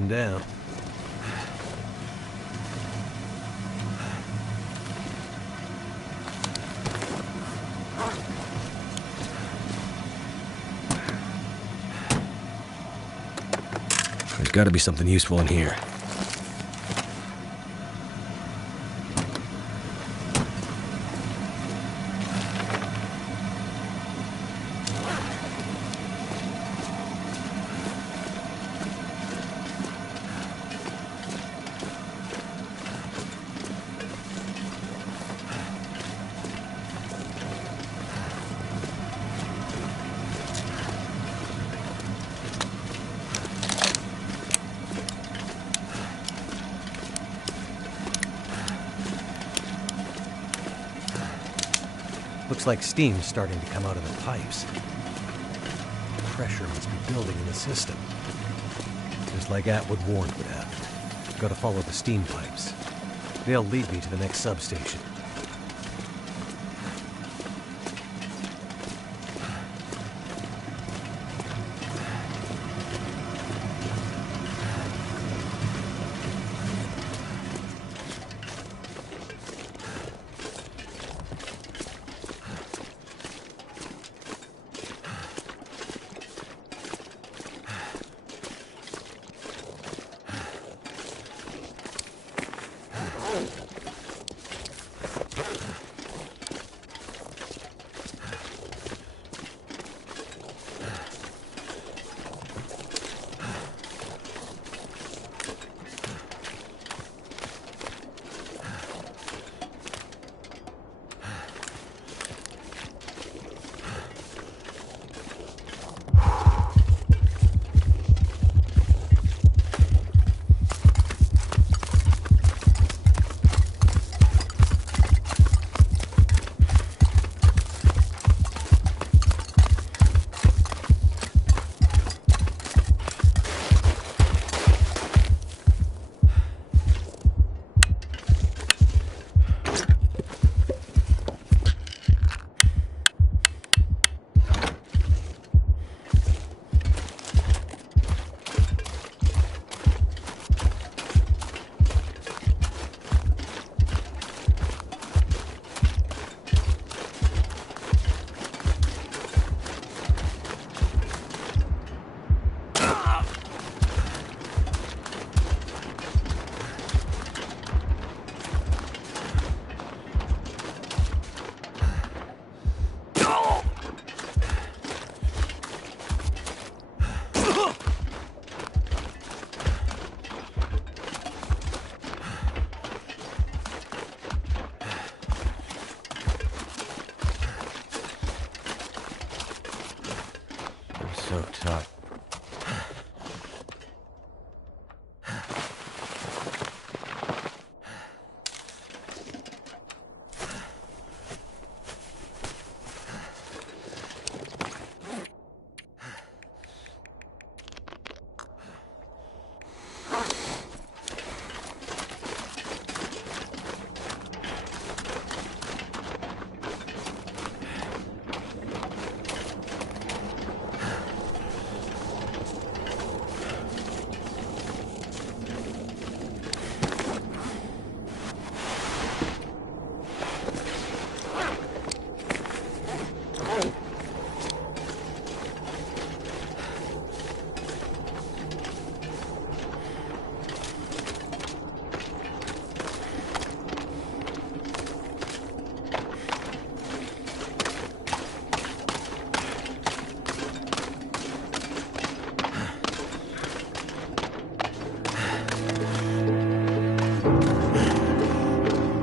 One down. There's gotta be something useful in here. Looks like steam's starting to come out of the pipes. Pressure must be building in the system. Just like Atwood warned would happen. Gotta follow the steam pipes. They'll lead me to the next substation. So tough.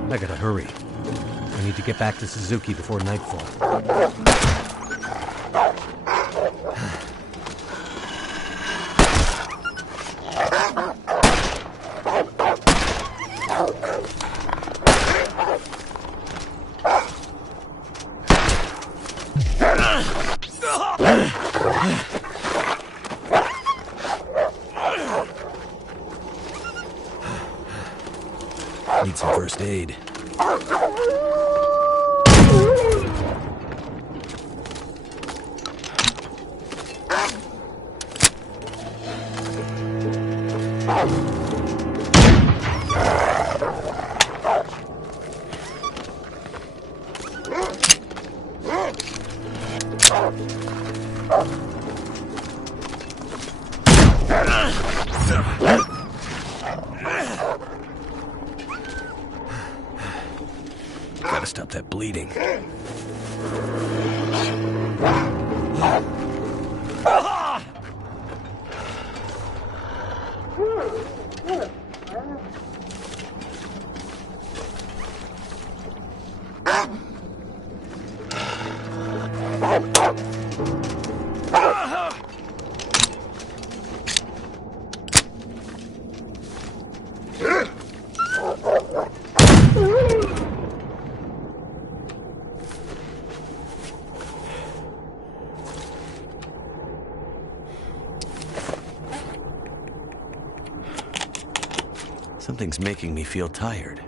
I gotta hurry. I need to get back to Suzuki before nightfall. Need some first aid. bleeding. Something's making me feel tired.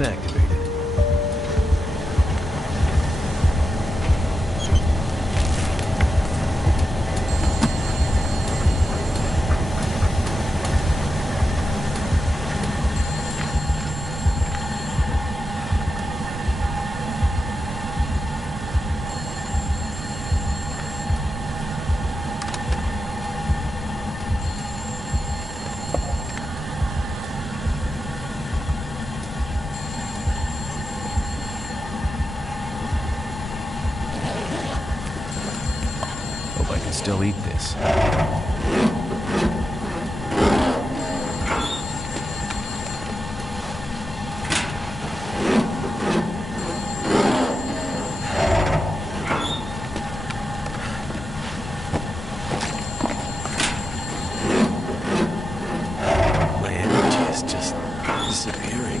been activated. Hope I can still eat this. My energy is just disappearing.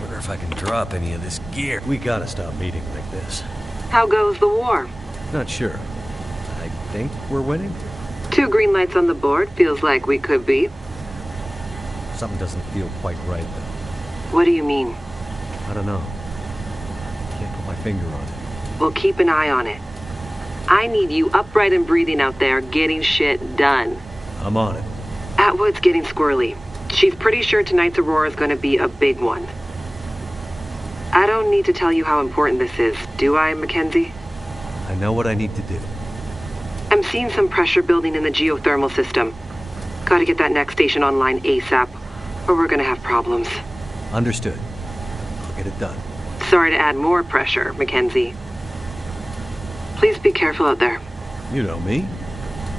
Wonder if I can drop any of this gear. We gotta stop meeting like this. How goes the war? Not sure. I think we're winning. 2 green lights on the board. Feels like we could be. Something doesn't feel quite right, though. What do you mean? I don't know. Can't put my finger on it. Well, keep an eye on it. I need you upright and breathing out there, getting shit done. I'm on it. Atwood's getting squirrely. She's pretty sure tonight's Aurora is going to be a big one. I don't need to tell you how important this is, do I, Mackenzie? I know what I need to do. I'm seeing some pressure building in the geothermal system. Gotta get that next station online ASAP, or we're gonna have problems. Understood. I'll get it done. Sorry to add more pressure, Mackenzie. Please be careful out there. You know me.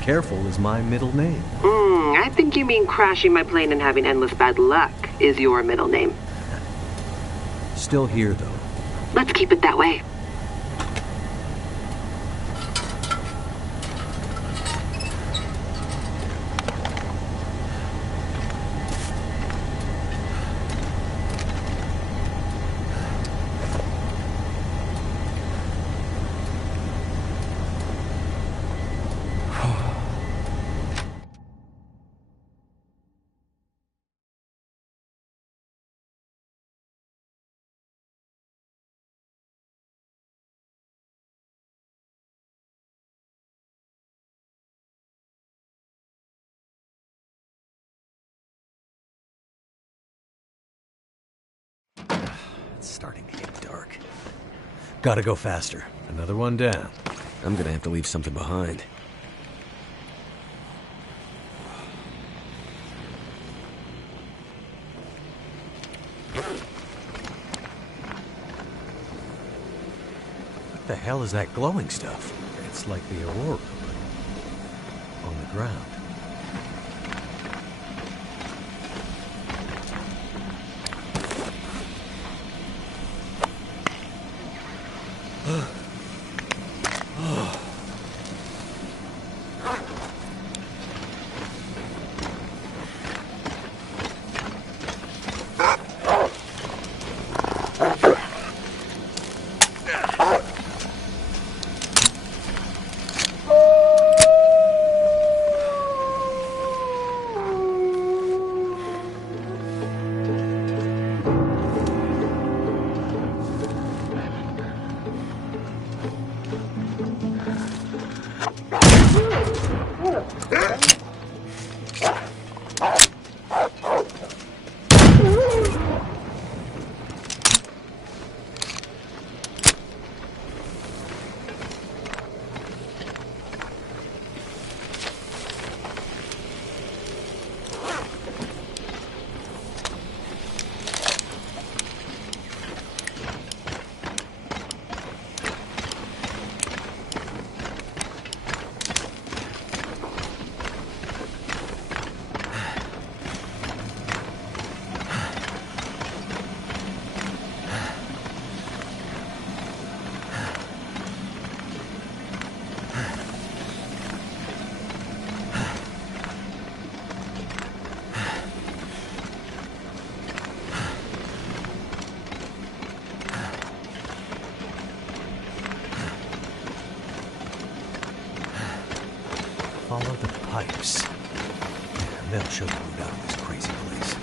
Careful is my middle name. I think you mean crashing my plane and having endless bad luck is your middle name. Still here, though. Let's keep it that way. It's starting to get dark. Gotta go faster. Another one down. I'm gonna have to leave something behind. What the hell is that glowing stuff? It's like the Aurora, but on the ground. They'll show the route out of this crazy place.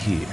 Here.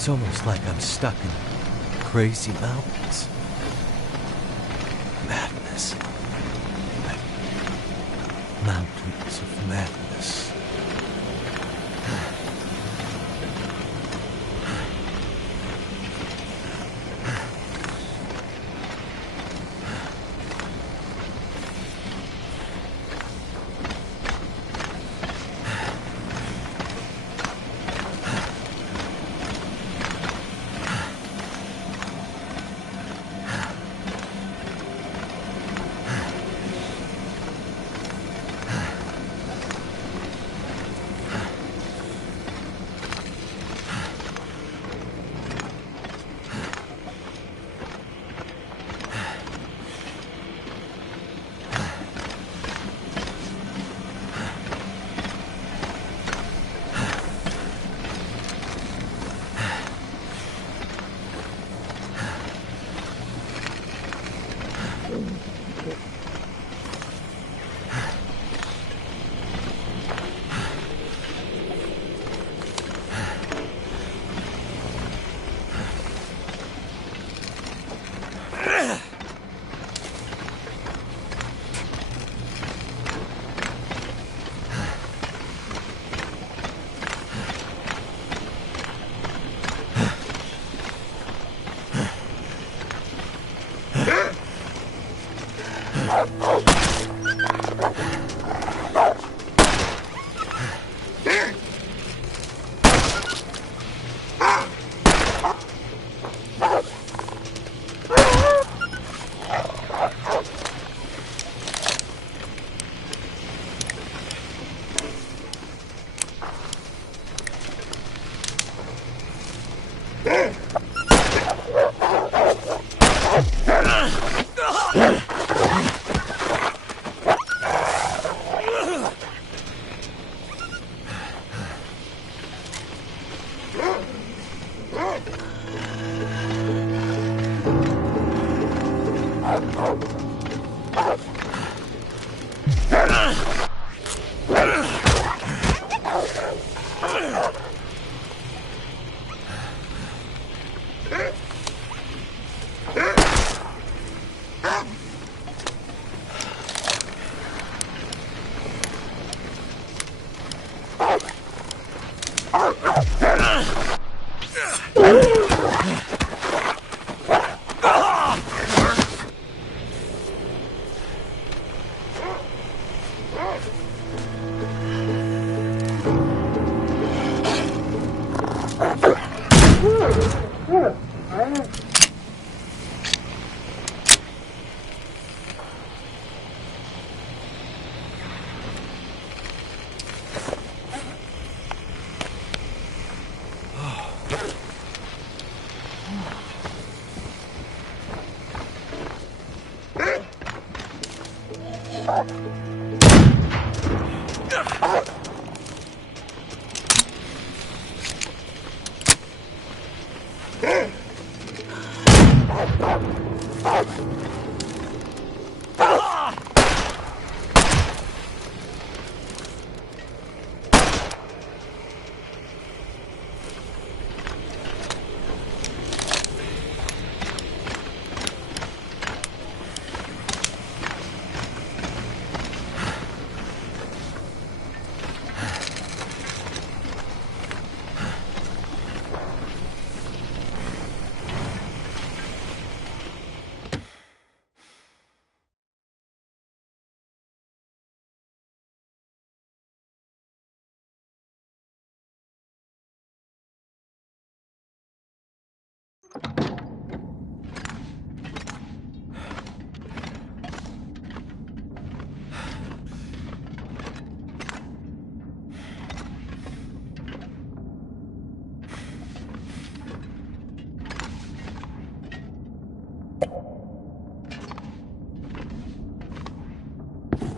It's almost like I'm stuck in crazy mountains. Madness. Like mountains of madness.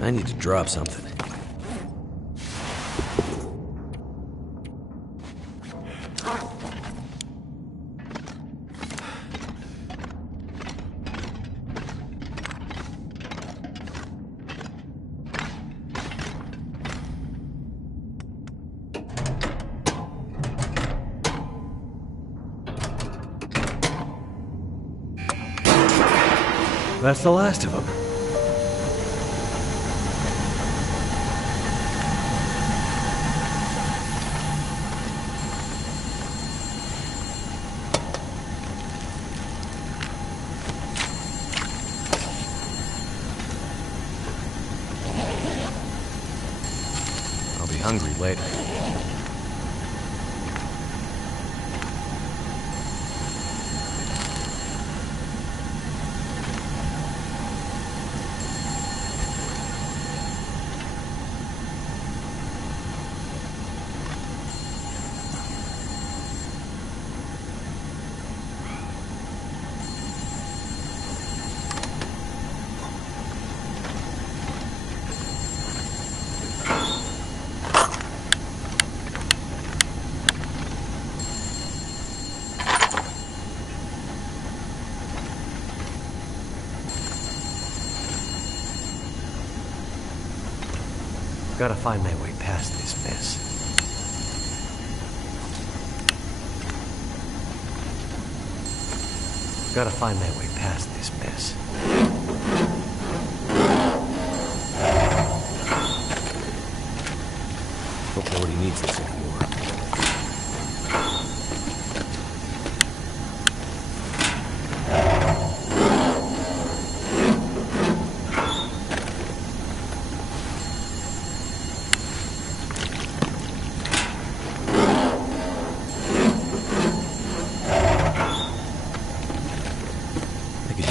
I need to drop something. That's the last of them. I'll be hungry later. Gotta find my way past this mess. Gotta find my way past this mess. Hope nobody needs this anymore.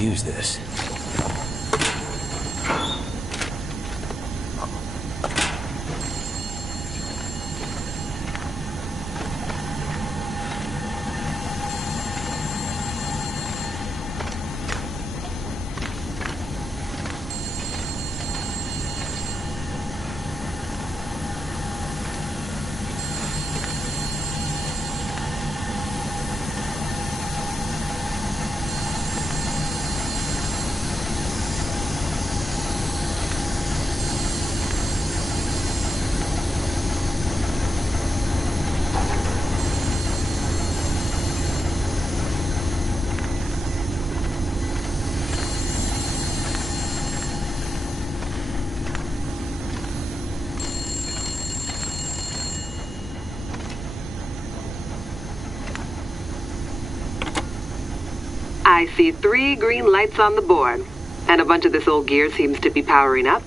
Use this. I see 3 green lights on the board, and a bunch of this old gear seems to be powering up.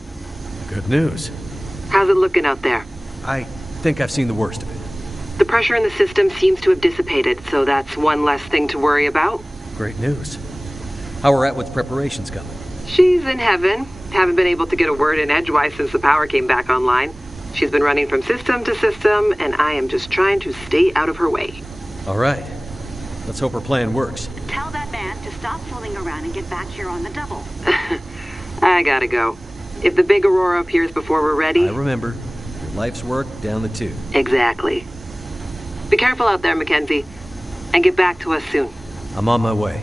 Good news. How's it looking out there? I think I've seen the worst of it. The pressure in the system seems to have dissipated, so that's one less thing to worry about. Great news. How are Atwood's preparations coming? She's in heaven. Haven't been able to get a word in edgewise since the power came back online. She's been running from system to system, and I am just trying to stay out of her way. All right. Let's hope her plan works. Tell that man to stop fooling around and get back here on the double. I gotta go. If the big Aurora appears before we're ready... I remember. Your life's work down the tube. Exactly. Be careful out there, Mackenzie. And get back to us soon. I'm on my way.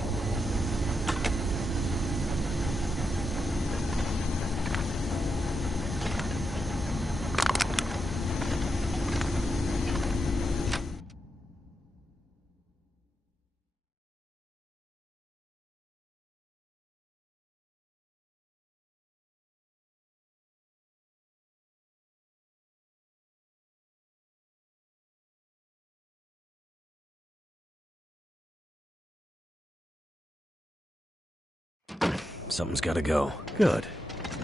Something's gotta go. Good.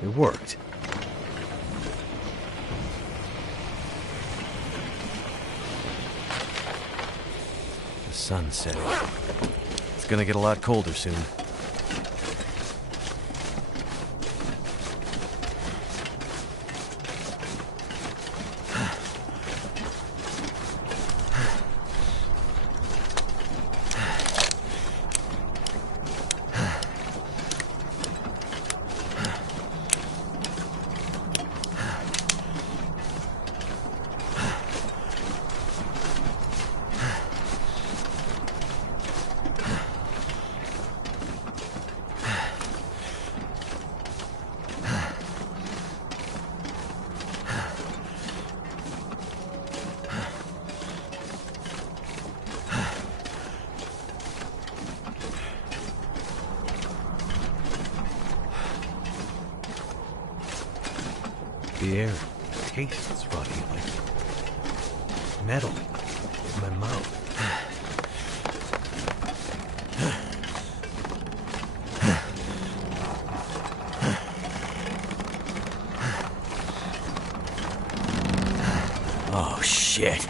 It worked. The sun's setting. It's gonna get a lot colder soon. The air tastes funny, like metal in my mouth. Oh, shit.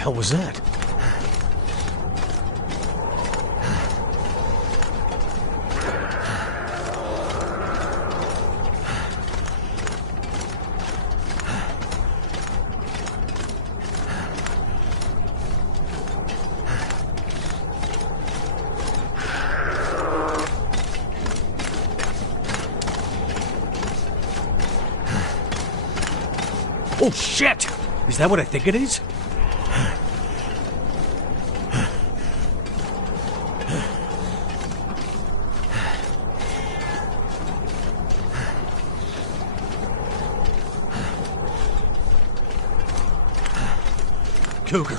hell was that? Oh, shit! Is that what I think it is? Cougar.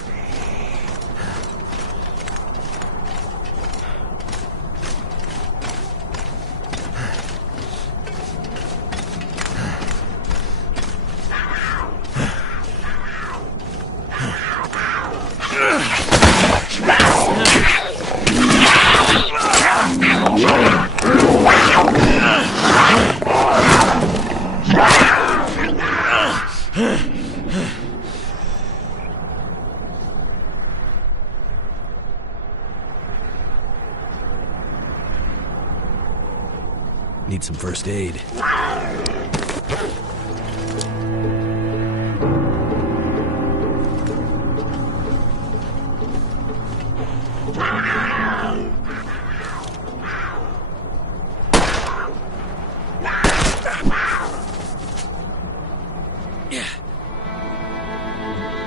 Need some first aid.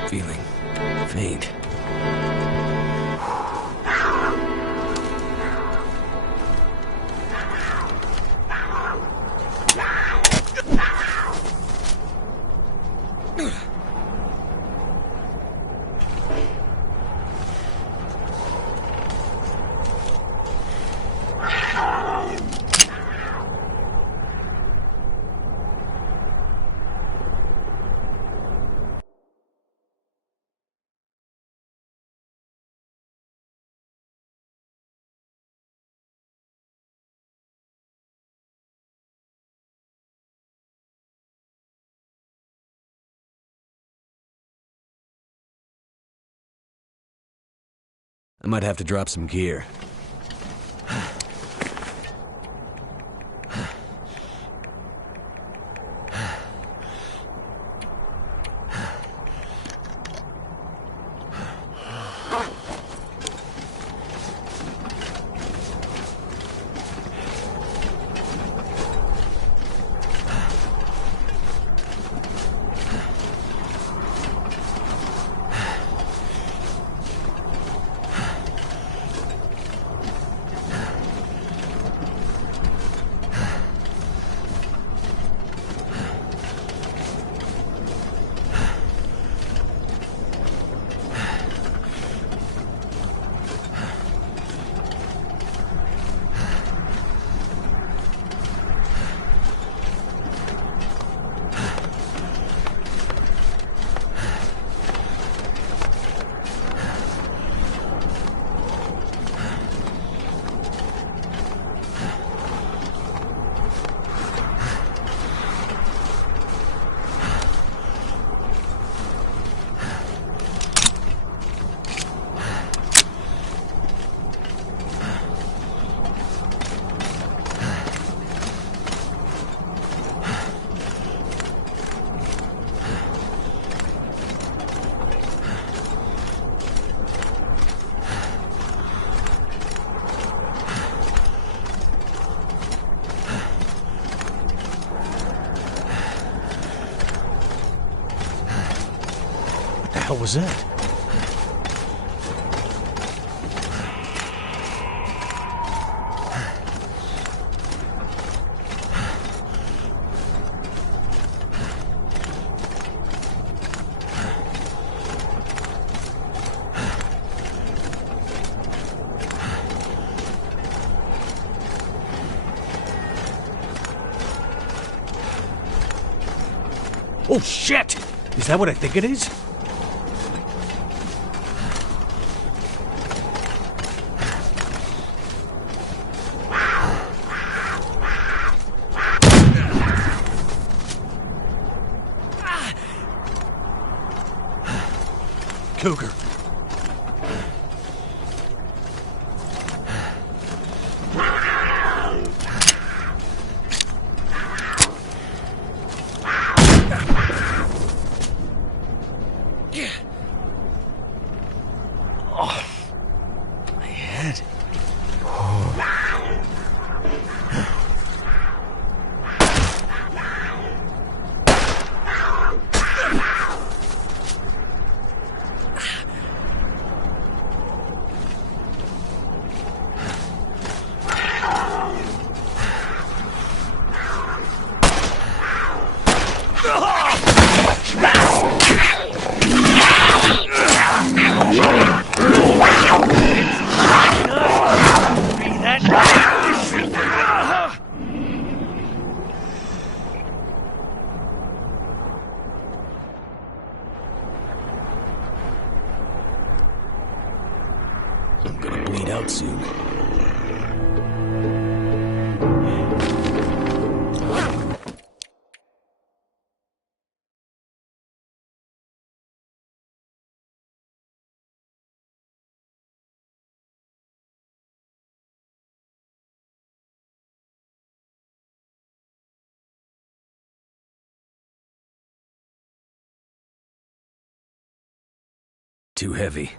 Feeling faint. I might have to drop some gear. What the hell was that? Oh, shit! Is that what I think it is? Cougar. gonna bleed out soon. Too heavy.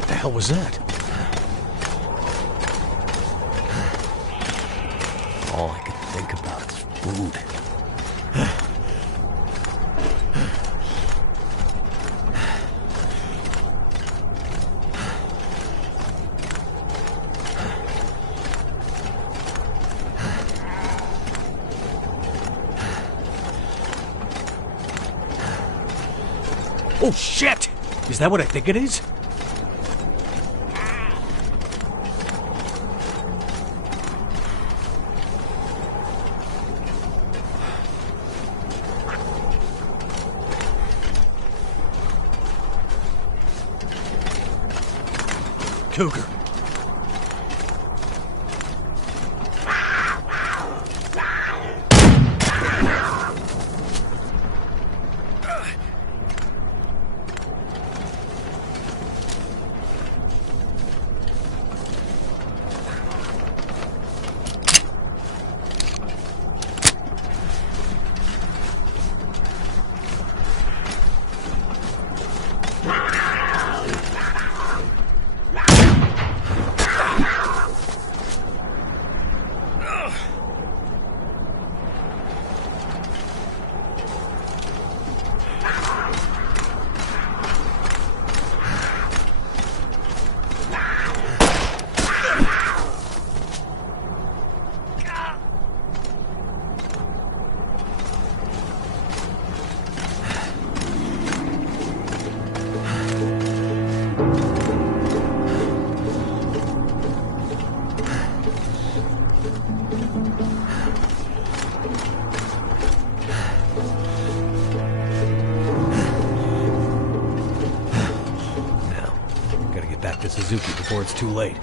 What the hell was that? All I could think about is food. Oh, shit! Is that what I think it is? Cougar. Suzuki before it's too late.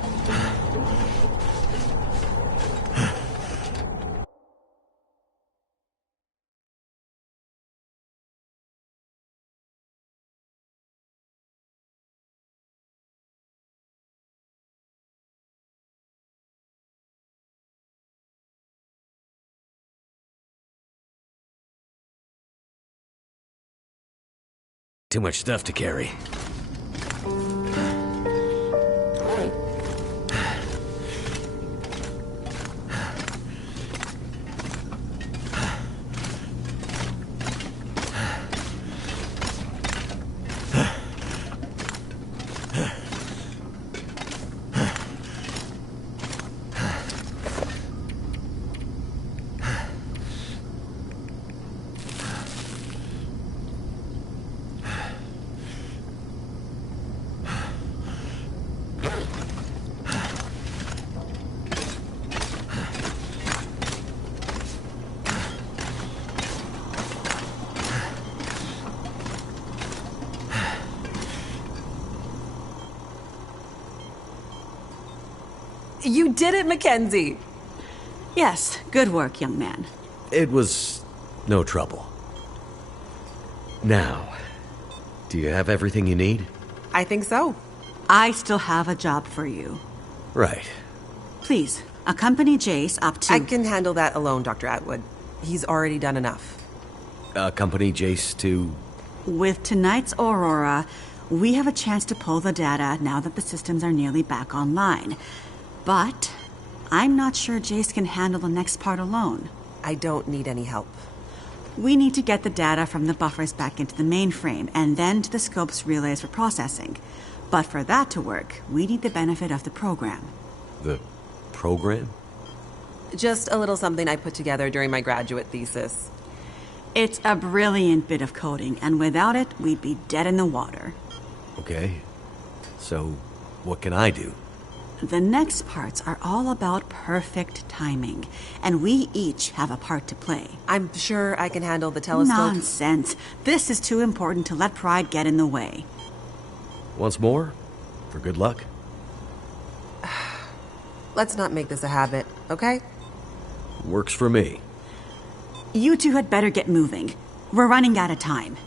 Too much stuff to carry. You did it, Mackenzie! Yes, good work, young man. It was no trouble. Now, do you have everything you need? I think so. I still have a job for you. Right. Please, accompany Jace up to... I can handle that alone, Dr. Atwood. He's already done enough. Accompany Jace to... With tonight's Aurora, we have a chance to pull the data now that the systems are nearly back online. But I'm not sure Jace can handle the next part alone. I don't need any help. We need to get the data from the buffers back into the mainframe and then to the scope's relays for processing. But for that to work, we need the benefit of the program. The program? Just a little something I put together during my graduate thesis. It's a brilliant bit of coding, and without it, we'd be dead in the water. Okay. So, what can I do? The next parts are all about perfect timing, and we each have a part to play. I'm sure I can handle the telescope. Nonsense. This is too important to let pride get in the way. Once more, for good luck. Let's not make this a habit, okay? Works for me. You two had better get moving. We're running out of time.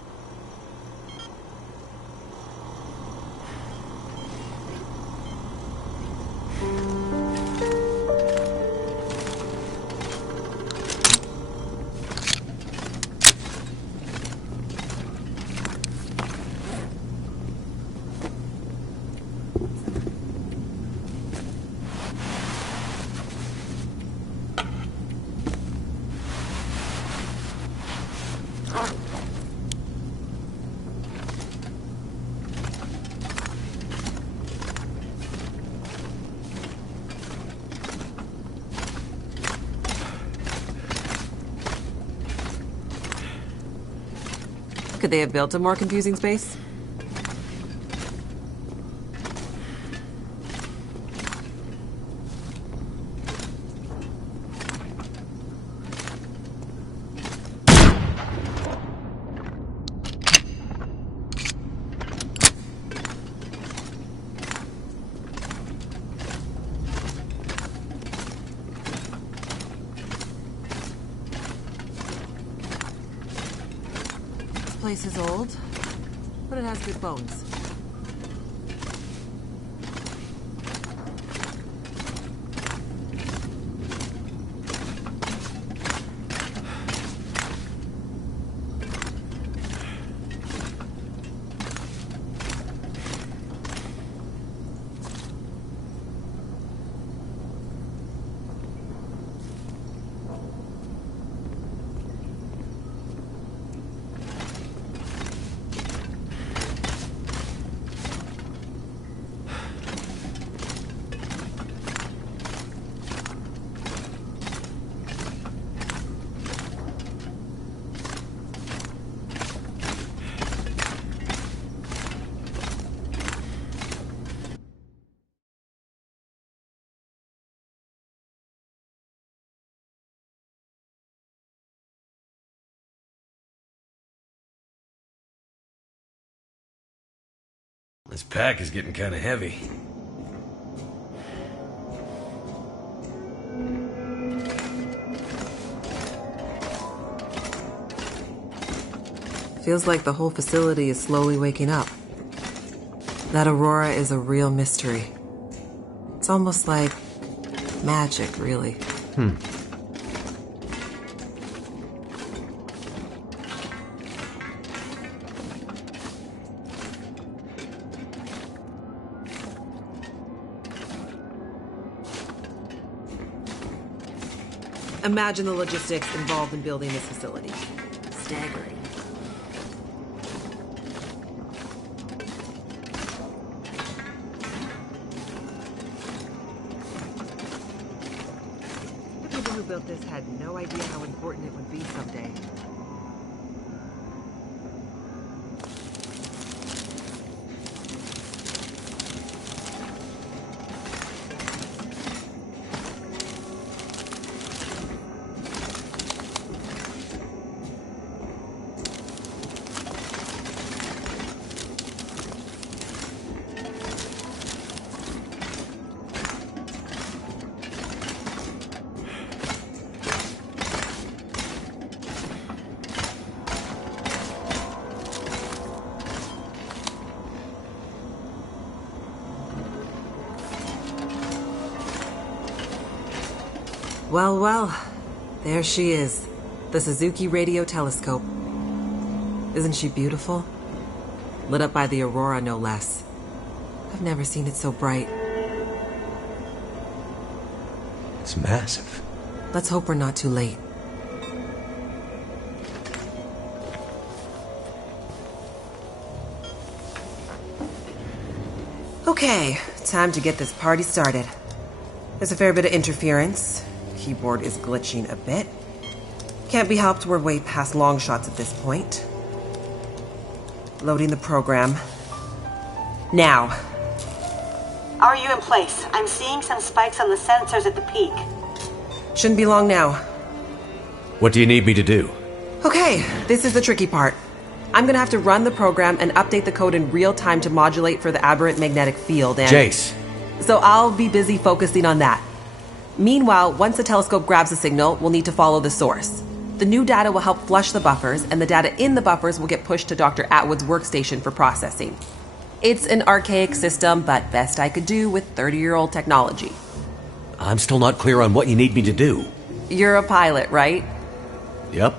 Could they have built a more confusing space? This place is old, but it has good bones. This pack is getting kind of heavy. Feels like the whole facility is slowly waking up. That Aurora is a real mystery. It's almost like magic, really. Imagine the logistics involved in building this facility. Staggering. The people who built this had no idea how important it would be someday. Well, well. There she is. The Suzuki Radio Telescope. Isn't she beautiful? Lit up by the aurora, no less. I've never seen it so bright. It's massive. Let's hope we're not too late. Okay, time to get this party started. There's a fair bit of interference. Keyboard is glitching a bit. Can't be helped, we're way past long shots at this point. Loading the program. Now. Are you in place? I'm seeing some spikes on the sensors at the peak. Shouldn't be long now. What do you need me to do? Okay, this is the tricky part. I'm gonna have to run the program and update the code in real time to modulate for the aberrant magnetic field and... Jace. So I'll be busy focusing on that. Meanwhile, once the telescope grabs a signal, we'll need to follow the source. The new data will help flush the buffers, and the data in the buffers will get pushed to Dr. Atwood's workstation for processing. It's an archaic system, but best I could do with 30-year-old technology. I'm still not clear on what you need me to do. You're a pilot, right? Yep.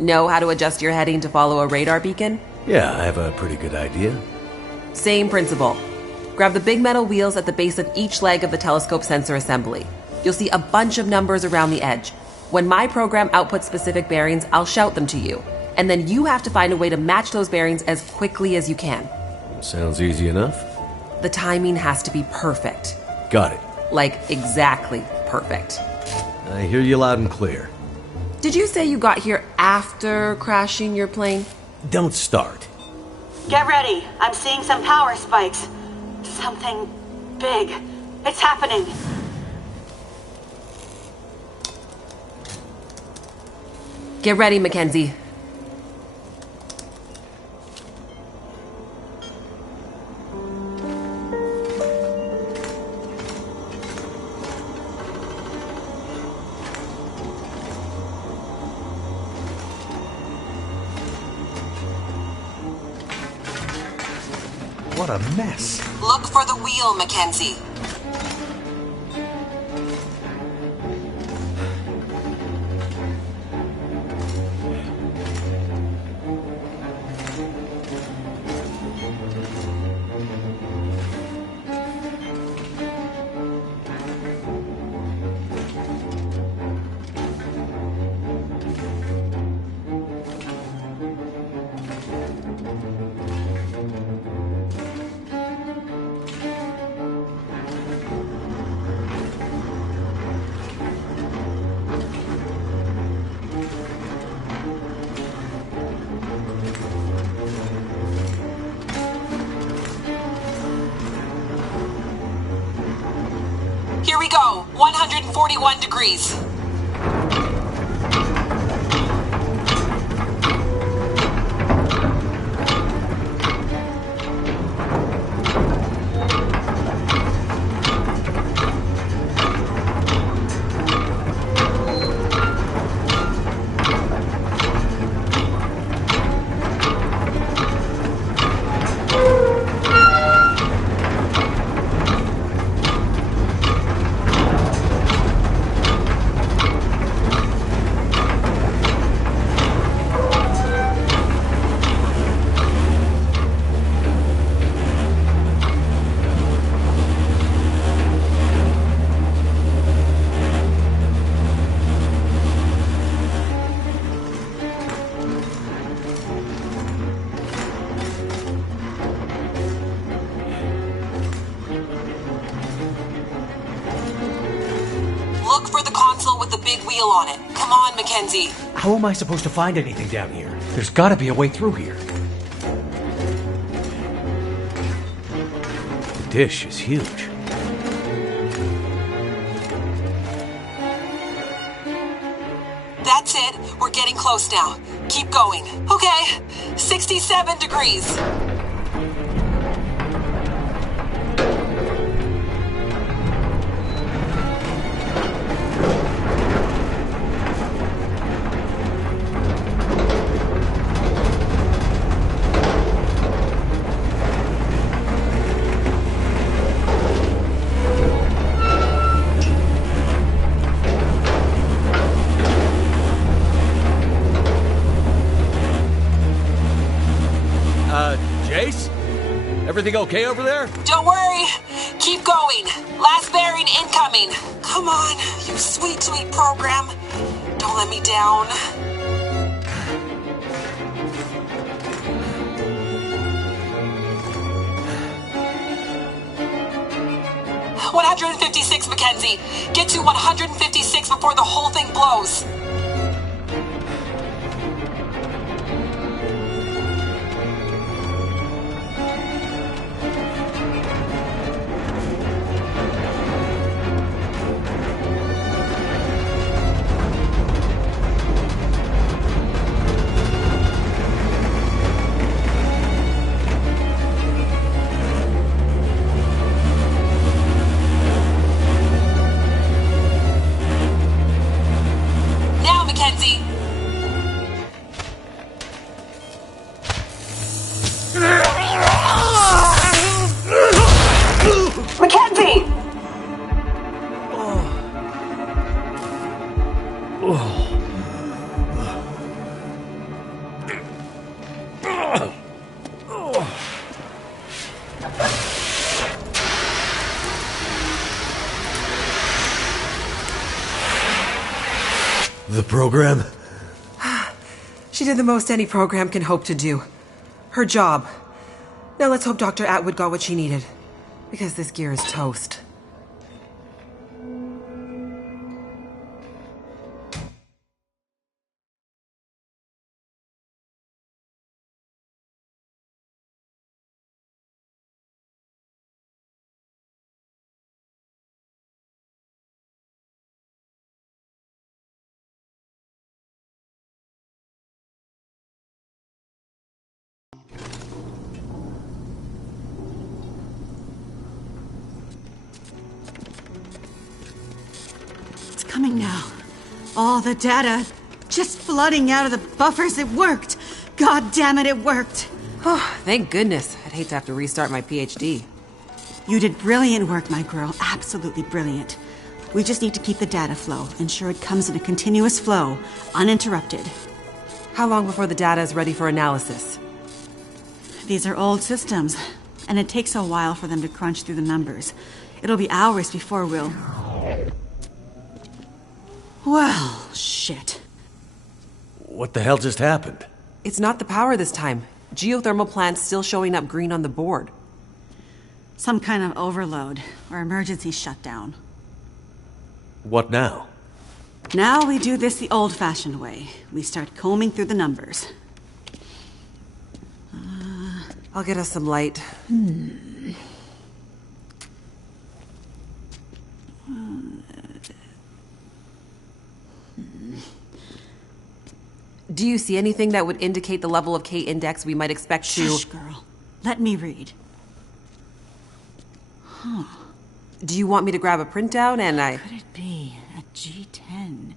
Know how to adjust your heading to follow a radar beacon? Yeah, I have a pretty good idea. Same principle. Grab the big metal wheels at the base of each leg of the telescope sensor assembly. You'll see a bunch of numbers around the edge. When my program outputs specific bearings, I'll shout them to you. And then you have to find a way to match those bearings as quickly as you can. Sounds easy enough. The timing has to be perfect. Got it. Like, exactly perfect. I hear you loud and clear. Did you say you got here after crashing your plane? Don't start. Get ready. I'm seeing some power spikes. Something big. It's happening. Get ready, Mackenzie. What a mess. Look for the wheel, Mackenzie. Here we go. 141 degrees. Look for the console with the big wheel on it. Come on, Mackenzie. How am I supposed to find anything down here? There's gotta be a way through here. The dish is huge. That's it. We're getting close now. Keep going. Okay. 67 degrees. everything okay over there? Don't worry. Keep going. Last bearing incoming. Come on, you sweet, sweet program. Don't let me down. 156, Mackenzie. Get to 156 before the whole thing blows. Mackenzie! The program? She did the most any program can hope to do. Her job. Now let's hope Dr. Atwood got what she needed. Because this gear is toast. Coming now. All the data just flooding out of the buffers. It worked. God damn it, it worked. Oh, thank goodness. I'd hate to have to restart my PhD. You did brilliant work, my girl. Absolutely brilliant. We just need to keep the data flow. Ensure it comes in a continuous flow, uninterrupted. How long before the data is ready for analysis? These are old systems, and it takes a while for them to crunch through the numbers. It'll be hours before we'll... Well, shit. What the hell just happened? It's not the power this time. Geothermal plant's still showing up green on the board. Some kind of overload or emergency shutdown. What now? Now we do this the old-fashioned way. We start combing through the numbers. I'll get us some light. Do you see anything that would indicate the level of K-index we might expect to... Shush, girl. Let me read. Do you want me to grab a printout and Could it be a G10?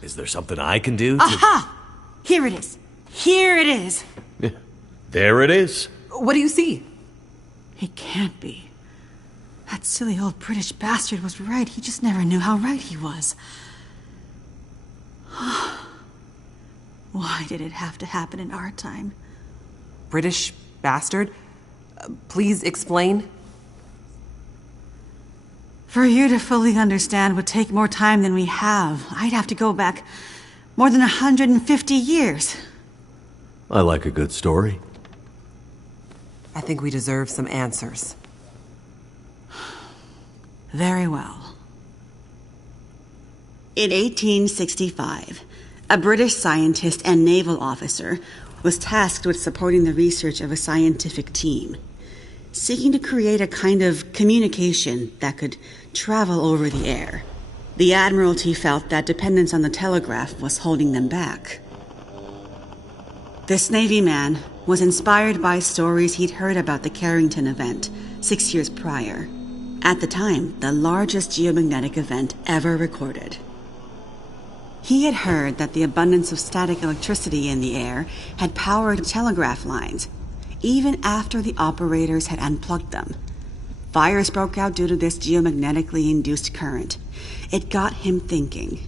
Is there something I can do to... Aha! Here it is. Here it is. There it is. What do you see? It can't be. That silly old British bastard was right. He just never knew how right he was. Why did it have to happen in our time? British bastard? Please explain. For you to fully understand would take more time than we have. I'd have to go back more than 150 years. I like a good story. I think we deserve some answers. Very well. In 1865, a British scientist and naval officer was tasked with supporting the research of a scientific team, seeking to create a kind of communication that could travel over the air. The Admiralty felt that dependence on the telegraph was holding them back. This Navy man was inspired by stories he'd heard about the Carrington event 6 years prior. At the time, the largest geomagnetic event ever recorded. He had heard that the abundance of static electricity in the air had powered telegraph lines, even after the operators had unplugged them. Fires broke out due to this geomagnetically induced current. It got him thinking.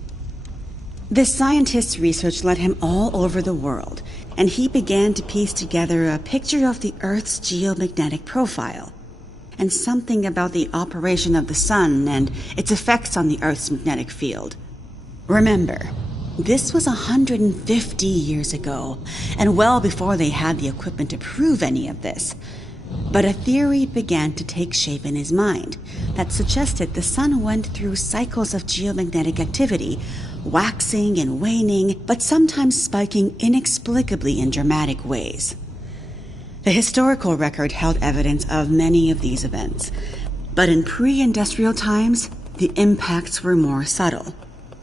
The scientist's research led him all over the world, and he began to piece together a picture of the Earth's geomagnetic profile, and something about the operation of the sun and its effects on the Earth's magnetic field. Remember, this was 150 years ago, and well before they had the equipment to prove any of this. But a theory began to take shape in his mind that suggested the sun went through cycles of geomagnetic activity, waxing and waning, but sometimes spiking inexplicably in dramatic ways. The historical record held evidence of many of these events, but in pre-industrial times, the impacts were more subtle.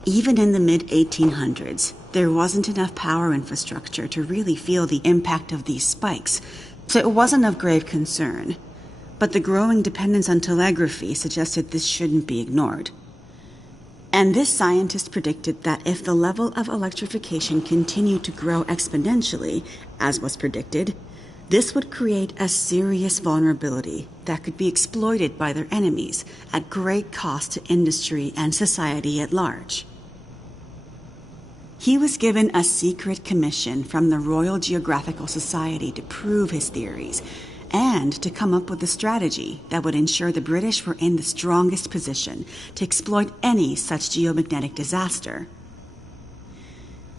Even in the mid-1800s, there wasn't enough power infrastructure to really feel the impact of these spikes, so it wasn't of grave concern. But the growing dependence on telegraphy suggested this shouldn't be ignored. And this scientist predicted that if the level of electrification continued to grow exponentially, as was predicted, this would create a serious vulnerability that could be exploited by their enemies at great cost to industry and society at large. He was given a secret commission from the Royal Geographical Society to prove his theories and to come up with a strategy that would ensure the British were in the strongest position to exploit any such geomagnetic disaster.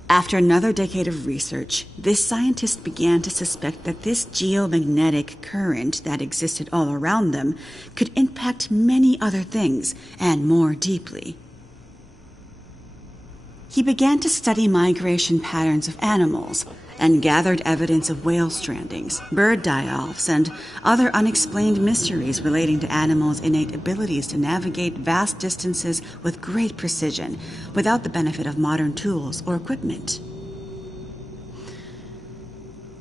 After another decade of research, this scientist began to suspect that this geomagnetic current that existed all around them could impact many other things, and more deeply. He began to study migration patterns of animals and gathered evidence of whale strandings, bird die-offs, and other unexplained mysteries relating to animals' innate abilities to navigate vast distances with great precision without the benefit of modern tools or equipment.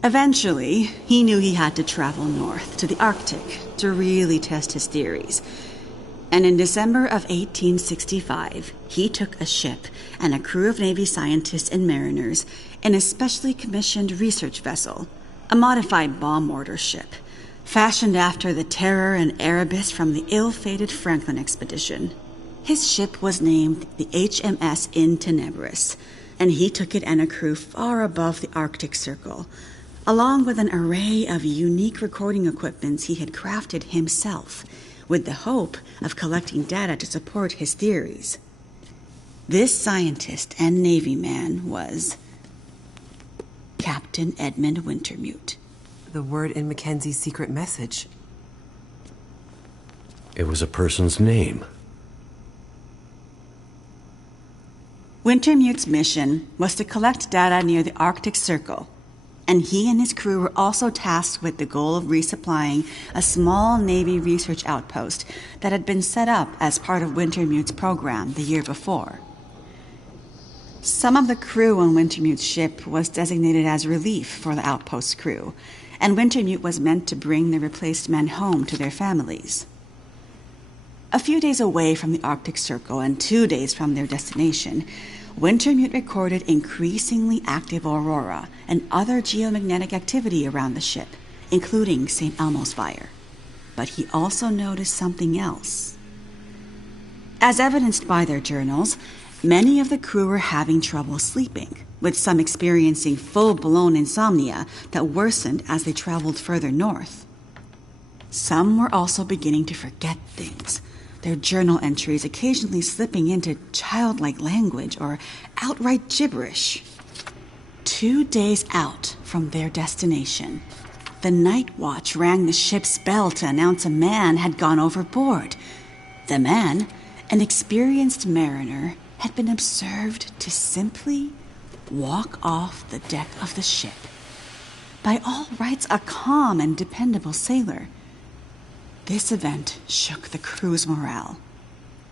Eventually, he knew he had to travel north to the Arctic to really test his theories. And in December of 1865, he took a ship and a crew of Navy scientists and mariners in a specially commissioned research vessel, a modified bomb mortar ship, fashioned after the Terror and Erebus from the ill-fated Franklin expedition. His ship was named the HMS In Tenebris, and he took it and a crew far above the Arctic Circle, along with an array of unique recording equipments he had crafted himself, with the hope of collecting data to support his theories. This scientist and Navy man was Captain Edmund Wintermute. The word in Mackenzie's secret message. It was a person's name. Wintermute's mission was to collect data near the Arctic Circle, and he and his crew were also tasked with the goal of resupplying a small Navy research outpost that had been set up as part of Wintermute's program the year before. Some of the crew on Wintermute's ship was designated as relief for the outpost crew, and Wintermute was meant to bring the replaced men home to their families. A few days away from the Arctic Circle and 2 days from their destination, Wintermute recorded increasingly active aurora and other geomagnetic activity around the ship, including St. Elmo's fire. But he also noticed something else. As evidenced by their journals, many of the crew were having trouble sleeping, with some experiencing full-blown insomnia that worsened as they traveled further north. Some were also beginning to forget things, their journal entries occasionally slipping into childlike language or outright gibberish. 2 days out from their destination, the night watch rang the ship's bell to announce a man had gone overboard. The man, an experienced mariner, had been observed to simply walk off the deck of the ship. By all rights, a calm and dependable sailor. This event shook the crew's morale.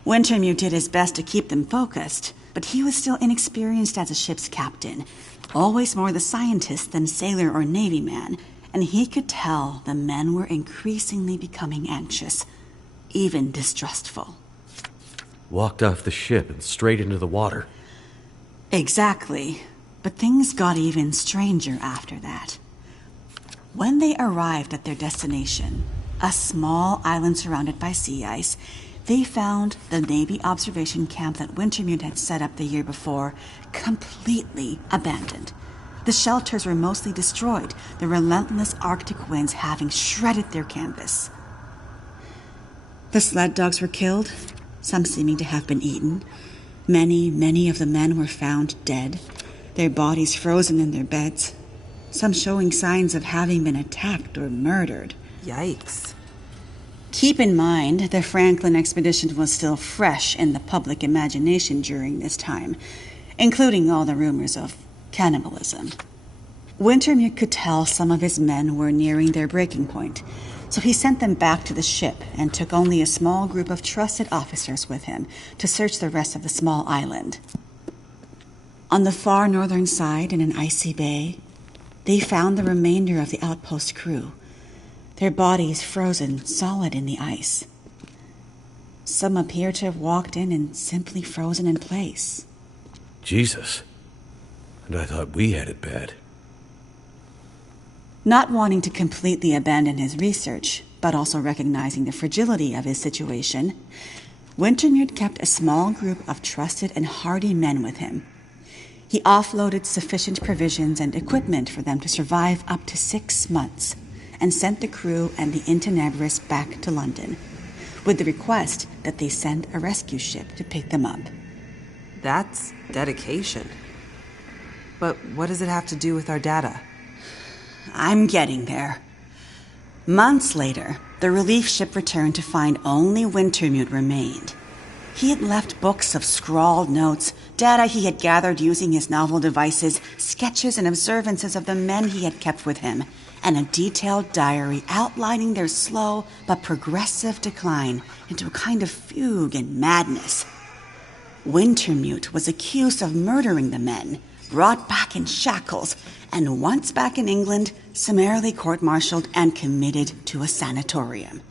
Wintermute did his best to keep them focused, but he was still inexperienced as a ship's captain, always more the scientist than sailor or Navy man, and he could tell the men were increasingly becoming anxious, even distrustful. Walked off the ship and straight into the water. Exactly, but things got even stranger after that. When they arrived at their destination, a small island surrounded by sea ice, they found the Navy observation camp that Wintermute had set up the year before completely abandoned. The shelters were mostly destroyed, the relentless Arctic winds having shredded their canvas. The sled dogs were killed, some seeming to have been eaten. Many of the men were found dead, their bodies frozen in their beds, some showing signs of having been attacked or murdered. Yikes. Keep in mind, the Franklin expedition was still fresh in the public imagination during this time, including all the rumors of cannibalism. Wintermute could tell some of his men were nearing their breaking point, so he sent them back to the ship and took only a small group of trusted officers with him to search the rest of the small island. On the far northern side, in an icy bay, they found the remainder of the outpost crew, their bodies frozen solid in the ice. Some appear to have walked in and simply frozen in place. Jesus. And I thought we had it bad. Not wanting to completely abandon his research, but also recognizing the fragility of his situation, Wintermute kept a small group of trusted and hardy men with him. He offloaded sufficient provisions and equipment for them to survive up to 6 months, and sent the crew and the Intenebris back to London, with the request that they send a rescue ship to pick them up. That's dedication. But what does it have to do with our data? I'm getting there. Months later, the relief ship returned to find only Wintermute remained. He had left books of scrawled notes, data he had gathered using his novel devices, sketches and observances of the men he had kept with him, and a detailed diary outlining their slow but progressive decline into a kind of fugue and madness. Wintermute was accused of murdering the men, brought back in shackles, and once back in England, summarily court-martialed and committed to a sanatorium.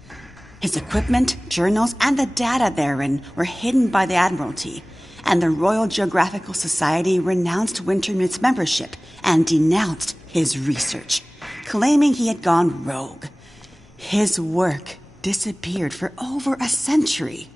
His equipment, journals, and the data therein were hidden by the Admiralty, and the Royal Geographical Society renounced Wintermute's membership and denounced his research, claiming he had gone rogue. His work disappeared for over a century,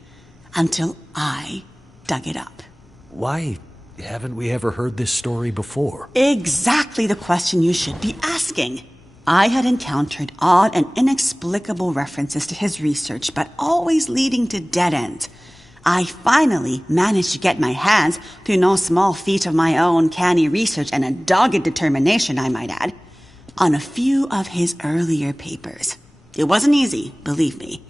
until I dug it up. Why haven't we ever heard this story before? Exactly the question you should be asking. I had encountered odd and inexplicable references to his research, but always leading to dead ends. I finally managed to get my hands, through no small feat of my own canny research and a dogged determination, I might add, on a few of his earlier papers. It wasn't easy, believe me.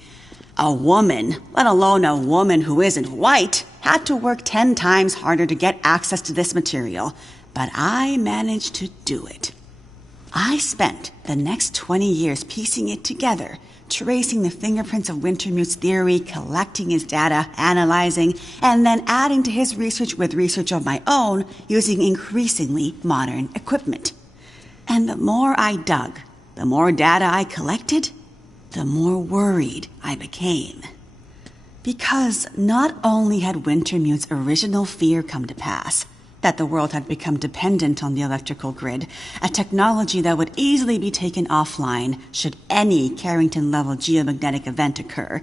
A woman, let alone a woman who isn't white, had to work 10 times harder to get access to this material, but I managed to do it. I spent the next 20 years piecing it together, tracing the fingerprints of Wintermute's theory, collecting his data, analyzing, and then adding to his research with research of my own using increasingly modern equipment. And the more I dug, the more data I collected, the more worried I became. Because not only had Wintermute's original fear come to pass, that the world had become dependent on the electrical grid, a technology that would easily be taken offline should any Carrington-level geomagnetic event occur,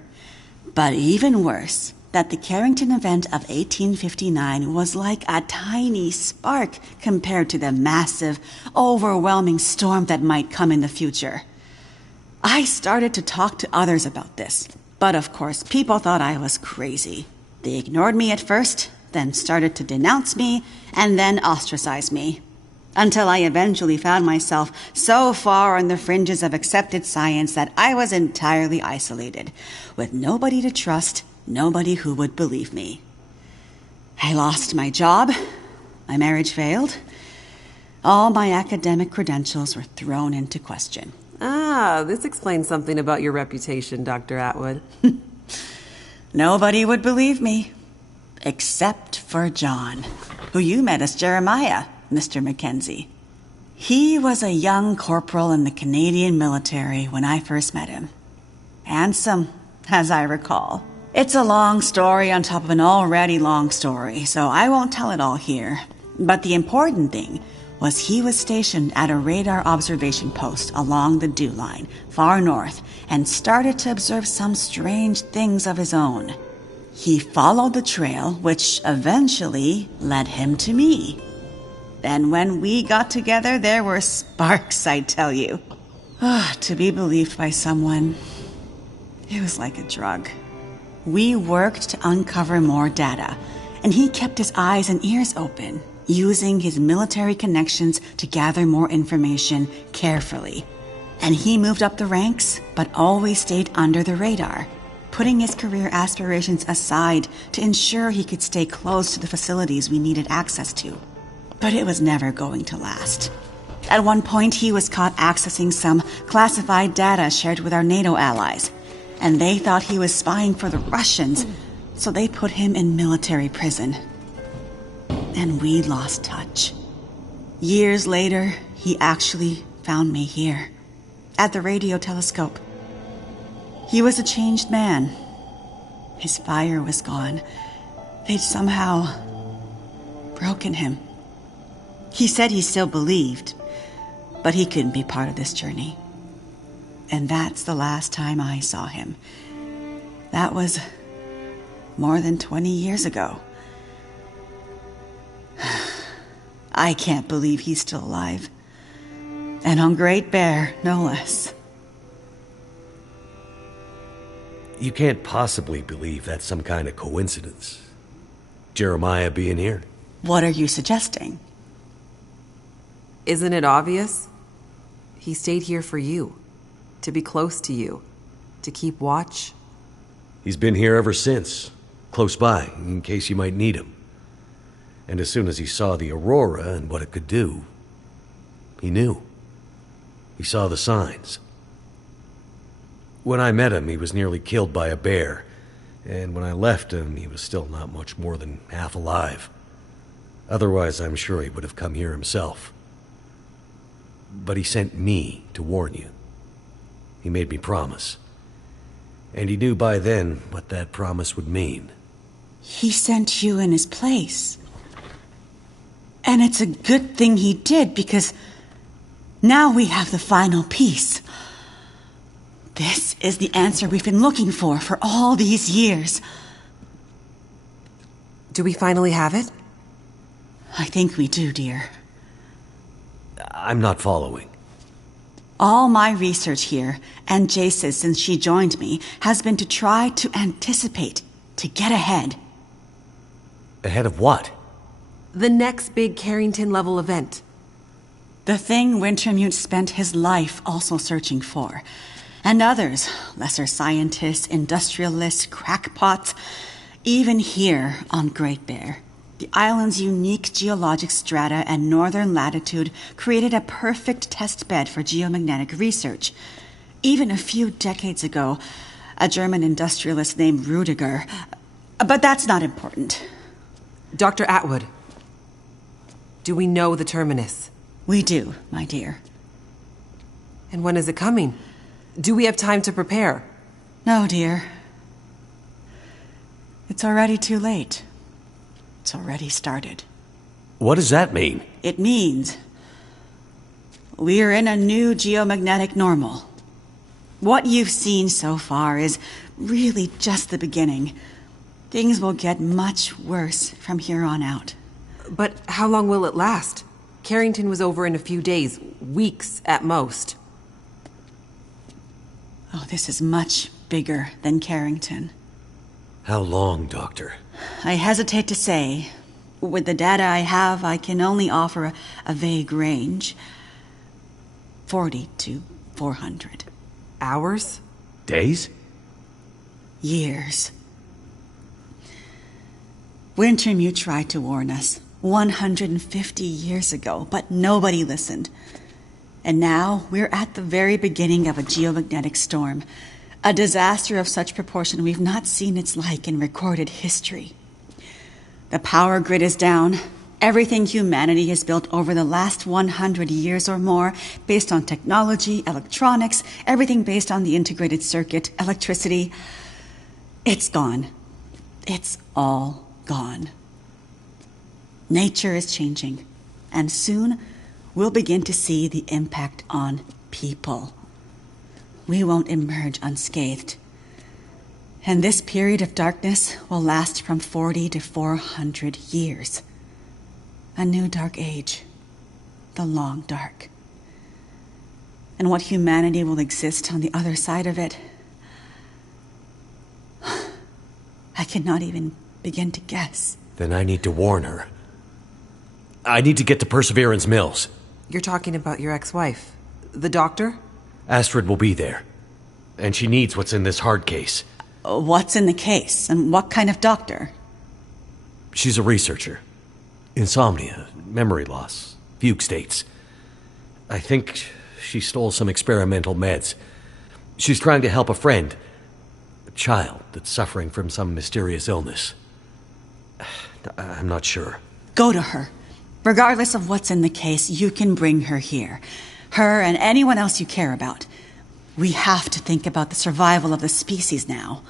but even worse, that the Carrington event of 1859 was like a tiny spark compared to the massive, overwhelming storm that might come in the future. I started to talk to others about this, but of course people thought I was crazy. They ignored me at first, then started to denounce me, and then ostracize me, until I eventually found myself so far on the fringes of accepted science that I was entirely isolated, with nobody to trust, nobody who would believe me. I lost my job, my marriage failed, all my academic credentials were thrown into question. Ah, this explains something about your reputation, Dr. Atwood. Nobody would believe me. Except for John, who you met as Jeremiah, Mr. Mackenzie. He was a young corporal in the Canadian military when I first met him. Handsome, as I recall. It's a long story on top of an already long story, so I won't tell it all here. But the important thing was he was stationed at a radar observation post along the dew line, far north, and started to observe some strange things of his own. He followed the trail, which eventually led him to me. Then when we got together, there were sparks, I tell you. To be believed by someone, it was like a drug. We worked to uncover more data, and he kept his eyes and ears open, using his military connections to gather more information carefully. And he moved up the ranks, but always stayed under the radar, putting his career aspirations aside to ensure he could stay close to the facilities we needed access to. But it was never going to last. At one point, he was caught accessing some classified data shared with our NATO allies, and they thought he was spying for the Russians, so they put him in military prison. And we lost touch. Years later, he actually found me here, at the radio telescope. He was a changed man. His fire was gone. They'd somehow broken him. He said he still believed, but he couldn't be part of this journey. And that's the last time I saw him. That was more than 20 years ago. I can't believe he's still alive. And on Great Bear, no less. You can't possibly believe that's some kind of coincidence. Jeremiah being here. What are you suggesting? Isn't it obvious? He stayed here for you, to be close to you, to keep watch. He's been here ever since, close by, in case you might need him. And as soon as he saw the Aurora and what it could do, he knew. He saw the signs. When I met him, he was nearly killed by a bear, and when I left him, he was still not much more than half alive. Otherwise, I'm sure he would have come here himself. But he sent me to warn you. He made me promise. And he knew by then what that promise would mean. He sent you in his place. And it's a good thing he did, because now we have the final piece. This is the answer we've been looking for all these years. Do we finally have it? I think we do, dear. I'm not following. All my research here, and Jace's since she joined me, has been to try to anticipate, to get ahead. Ahead of what? The next big Carrington-level event. The thing Wintermute spent his life also searching for. And others, lesser scientists, industrialists, crackpots, even here on Great Bear. The island's unique geologic strata and northern latitude created a perfect test bed for geomagnetic research. Even a few decades ago, a German industrialist named Rudiger. But that's not important. Dr. Atwood, do we know the terminus? We do, my dear. And when is it coming? Do we have time to prepare? No, dear. It's already too late. It's already started. What does that mean? It means we're in a new geomagnetic normal. What you've seen so far is really just the beginning. Things will get much worse from here on out. But how long will it last? Carrington was over in a few days, weeks at most. Oh, this is much bigger than Carrington. How long, Doctor? I hesitate to say. With the data I have, I can only offer a vague range. 40 to 400. Hours? Days? Years. Wintermute tried to warn us 150 years ago, but nobody listened. And now we're at the very beginning of a geomagnetic storm, a disaster of such proportion we've not seen its like in recorded history. The power grid is down. Everything humanity has built over the last 100 years or more, based on technology, electronics, everything based on the integrated circuit, electricity, it's gone. It's all gone. Nature is changing, and soon we'll begin to see the impact on people. We won't emerge unscathed. And this period of darkness will last from 40 to 400 years. A new dark age. The long dark. And what humanity will exist on the other side of it, I cannot even begin to guess. Then I need to warn her. I need to get to Perseverance Mills. You're talking about your ex-wife, the doctor? Astrid will be there. And she needs what's in this hard case. What's in the case? And what kind of doctor? She's a researcher. Insomnia, memory loss, fugue states. I think she stole some experimental meds. She's trying to help a friend. A child that's suffering from some mysterious illness. I'm not sure. Go to her. Regardless of what's in the case, you can bring her here. Her and anyone else you care about. We have to think about the survival of the species now.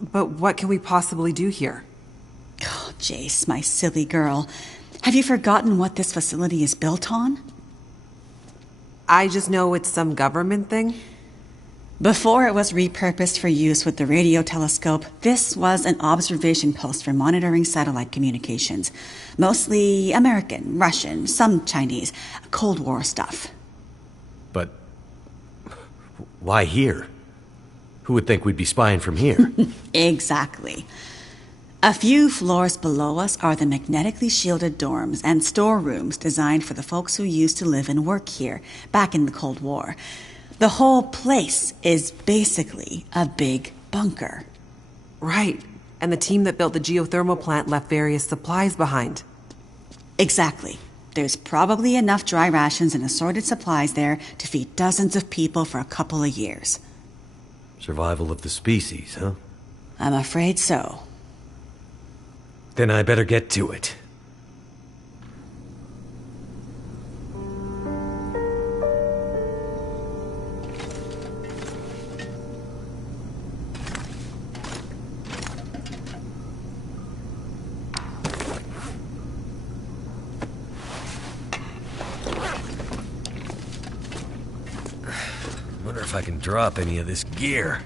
But what can we possibly do here? Oh, Jace, my silly girl. Have you forgotten what this facility is built on? I just know it's some government thing. Before it was repurposed for use with the radio telescope, this was an observation post for monitoring satellite communications. Mostly American, Russian, some Chinese, Cold War stuff. But why here? Who would think we'd be spying from here? Exactly. A few floors below us are the magnetically shielded dorms and storerooms designed for the folks who used to live and work here, back in the Cold War. The whole place is basically a big bunker. Right. And the team that built the geothermal plant left various supplies behind. Exactly. There's probably enough dry rations and assorted supplies there to feed dozens of people for a couple of years. Survival of the species, huh? I'm afraid so. Then I better get to it. Wonder if I can drop any of this gear.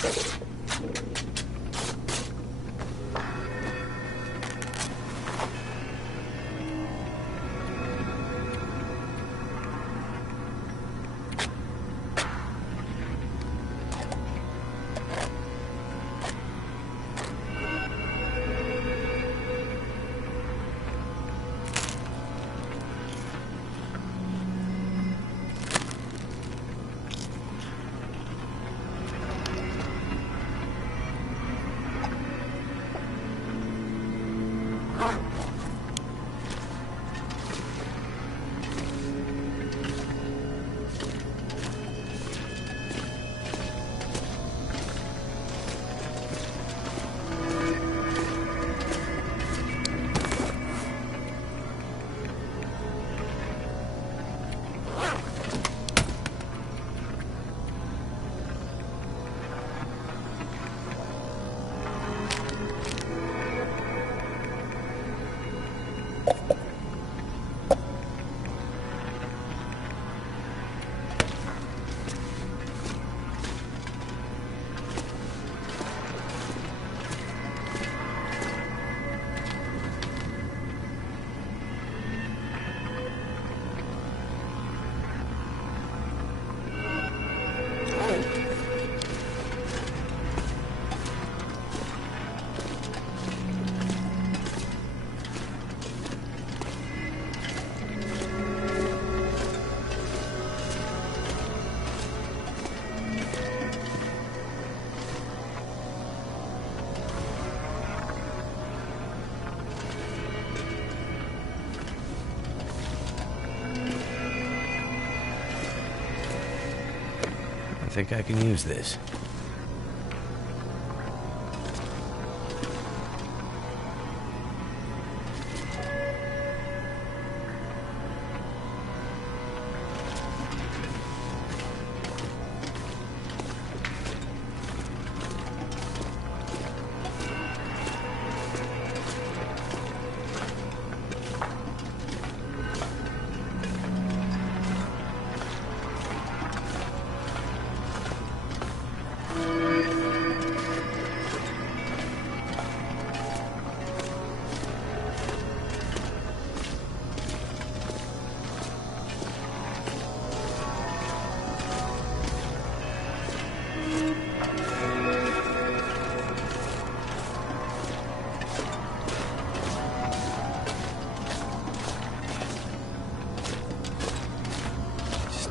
I think I can use this.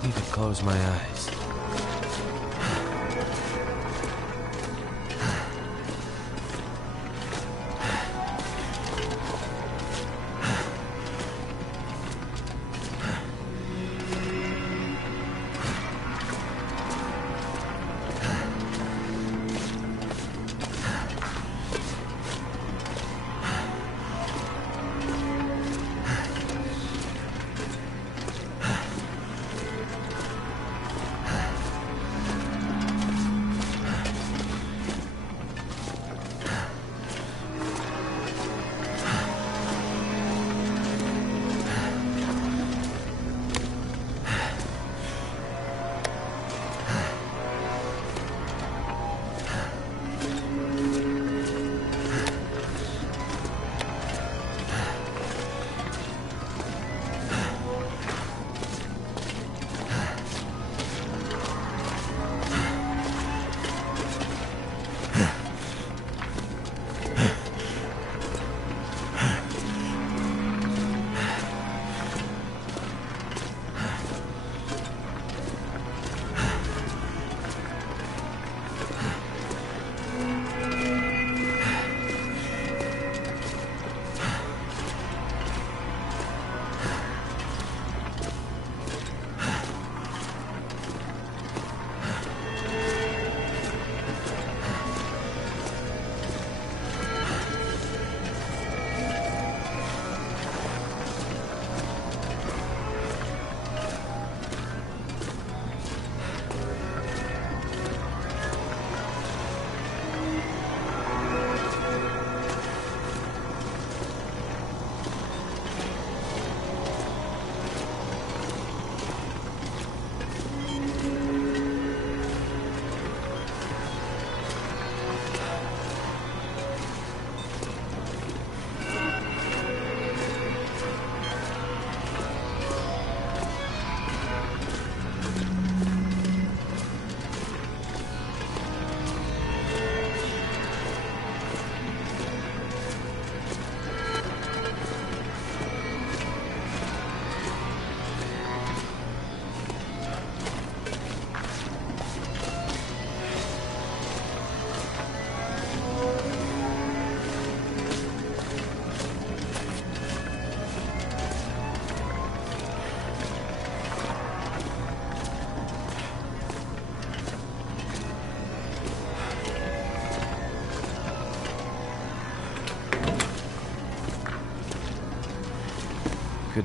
Need to close my eyes.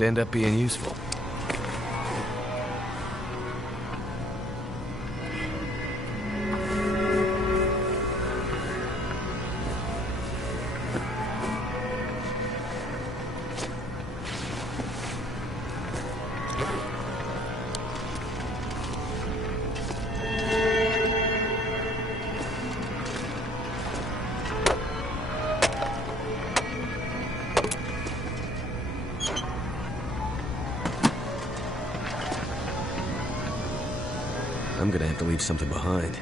might end up being useful. I'm gonna have to leave something behind.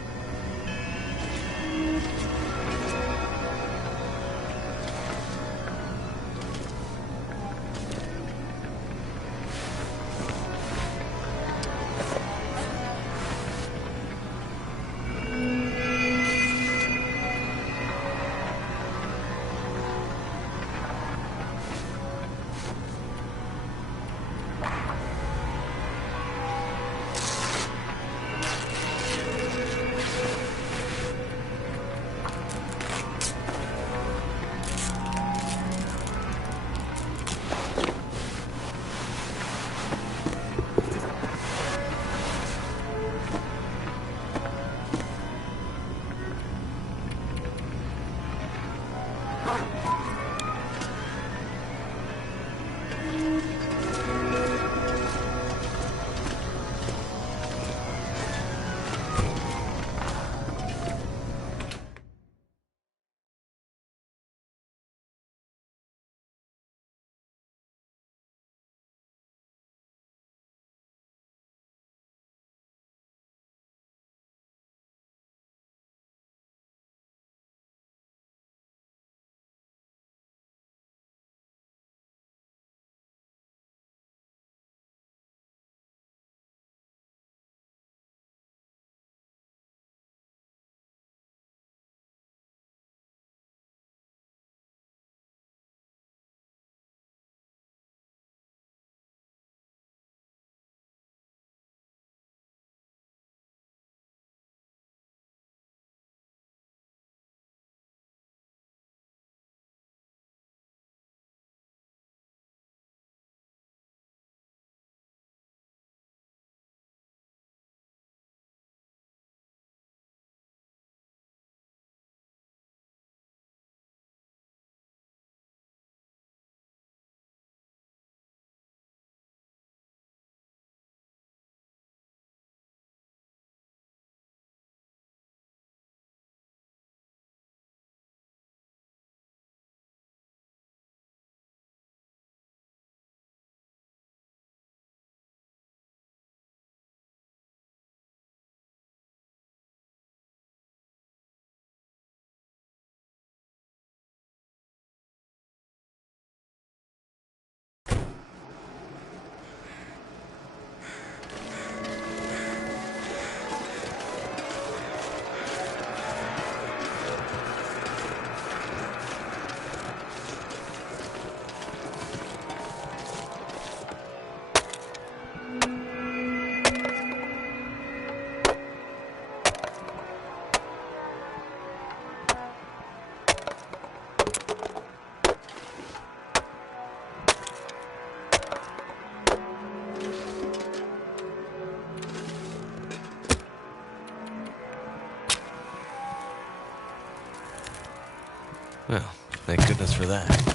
Well, thank goodness for that.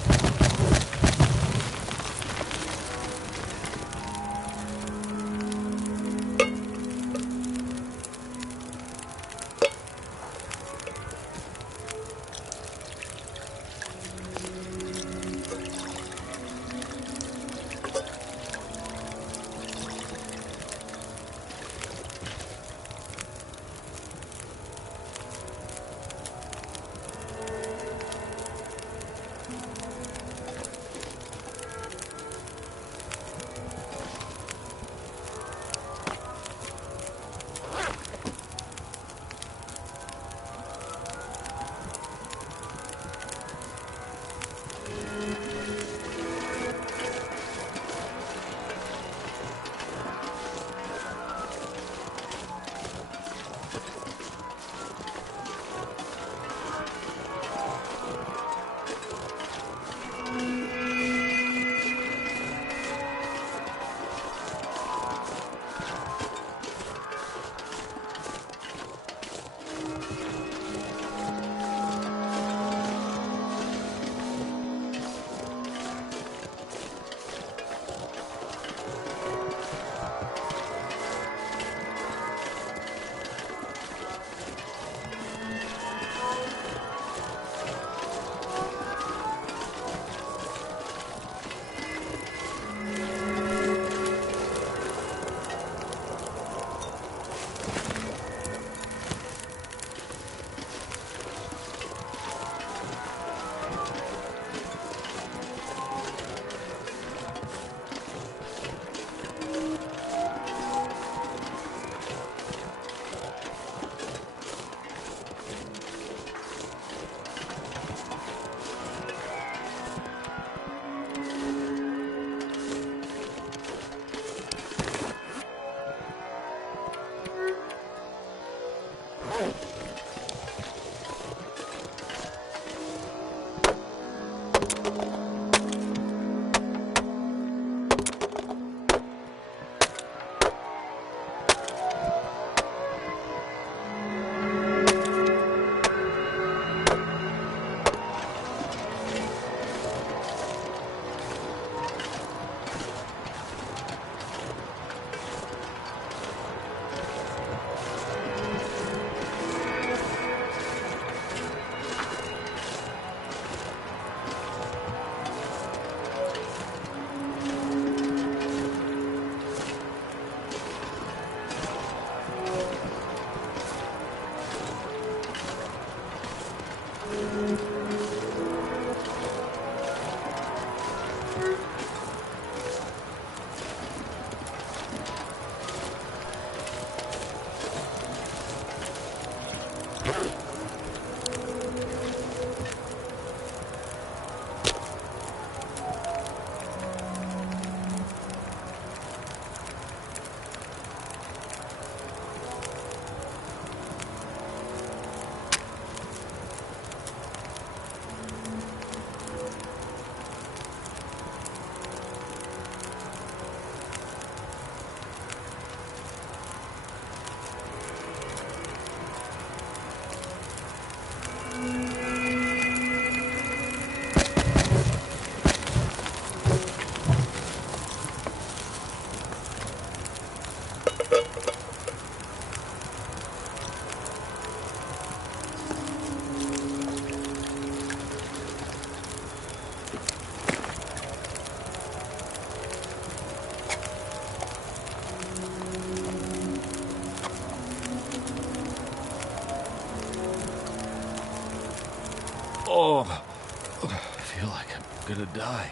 gonna die.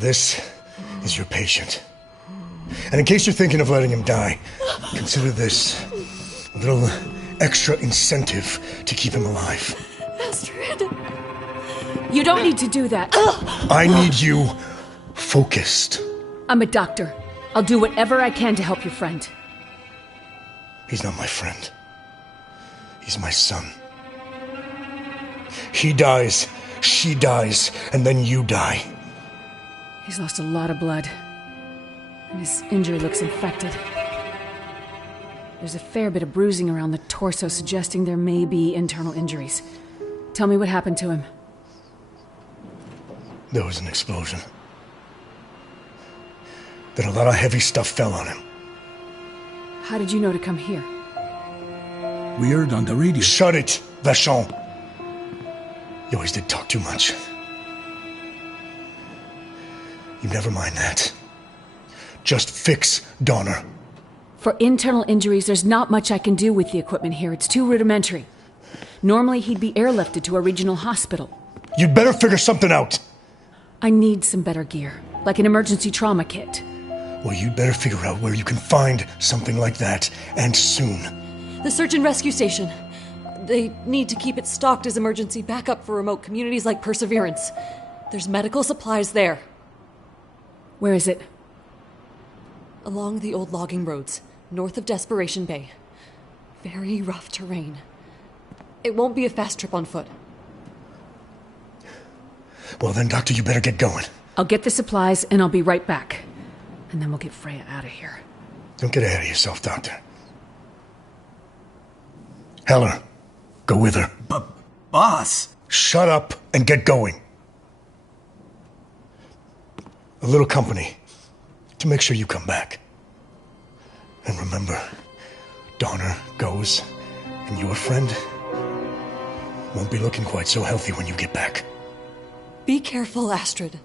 This is your patient. And in case you're thinking of letting him die, consider this a little extra incentive to keep him alive. Astrid! You don't need to do that. I need you focused. I'm a doctor. I'll do whatever I can to help your friend. He's not my friend. He's my son. He dies, she dies, and then you die. He's lost a lot of blood. And his injury looks infected. There's a fair bit of bruising around the torso, suggesting there may be internal injuries. Tell me what happened to him. There was an explosion. Then a lot of heavy stuff fell on him. How did you know to come here? We heard on the radio. Shut it, Vachon. You always did talk too much. You never mind that. Just fix Donner. For internal injuries, there's not much I can do with the equipment here. It's too rudimentary. Normally, he'd be airlifted to a regional hospital. You'd better figure something out. I need some better gear, like an emergency trauma kit. Well, you'd better figure out where you can find something like that, and soon. The search and rescue station. They need to keep it stocked as emergency backup for remote communities like Perseverance. There's medical supplies there. Where is it? Along the old logging roads, north of Desperation Bay. Very rough terrain. It won't be a fast trip on foot. Well then, Doctor, you better get going. I'll get the supplies and I'll be right back. And then we'll get Freya out of here. Don't get ahead of yourself, Doctor. Heller, go with her. Boss! Shut up and get going. A little company to make sure you come back. And remember, Donner goes, and your friend won't be looking quite so healthy when you get back. Be careful, Astrid.